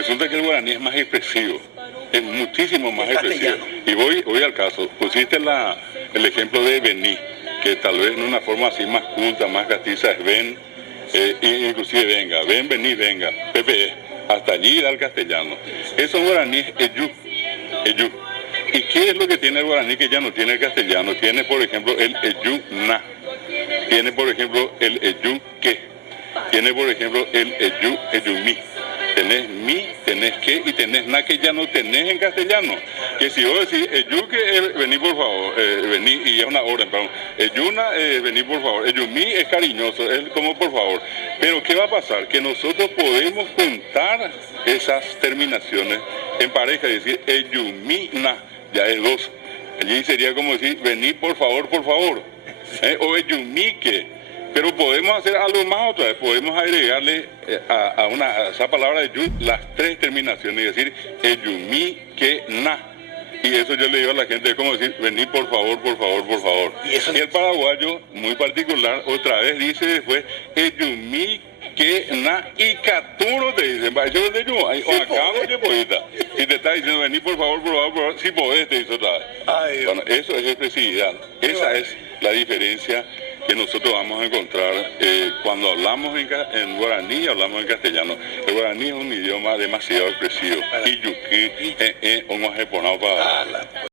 Resulta que el guaraní es más expresivo, es muchísimo más expresivo. Y voy al caso, pusiste el ejemplo de vení, que tal vez en una forma así más culta, más castiza es ven, inclusive venga, ven, vení, venga, PPE, hasta allí da el castellano. Eso en guaraní es eyú. ¿Y qué es lo que tiene el guaraní que ya no tiene el castellano? Tiene, por ejemplo, el eyú na, tiene, por ejemplo, el eyú que, tiene, por ejemplo, el eyumí. Tenés mi, tenés que y tenés na que ya no tenés en castellano. Que si vos decís, que vení por favor, vení, y es una orden, perdón. Yuna, vení por favor. Yumi es cariñoso, es como por favor. Pero ¿qué va a pasar? Que nosotros podemos juntar esas terminaciones en pareja y decir, yumi na, ya es dos. Allí sería como decir, vení por favor, o yumi que. Pero podemos hacer algo más otra vez, podemos agregarle a esa palabra de yud las tres terminaciones y decir eyumi que na. Y eso yo le digo a la gente, es como decir, vení por favor. Y el paraguayo, muy particular, otra vez dice después, eyumi que na y caturo te dicen, eso es de yo, o acabo de poeta. Si te está diciendo, vení por favor, si podés, te dice otra vez. Bueno, eso es expresividad, esa es la diferencia que nosotros vamos a encontrar cuando hablamos en guaraní y hablamos en castellano. El guaraní es un idioma demasiado expresivo. Y yuki, para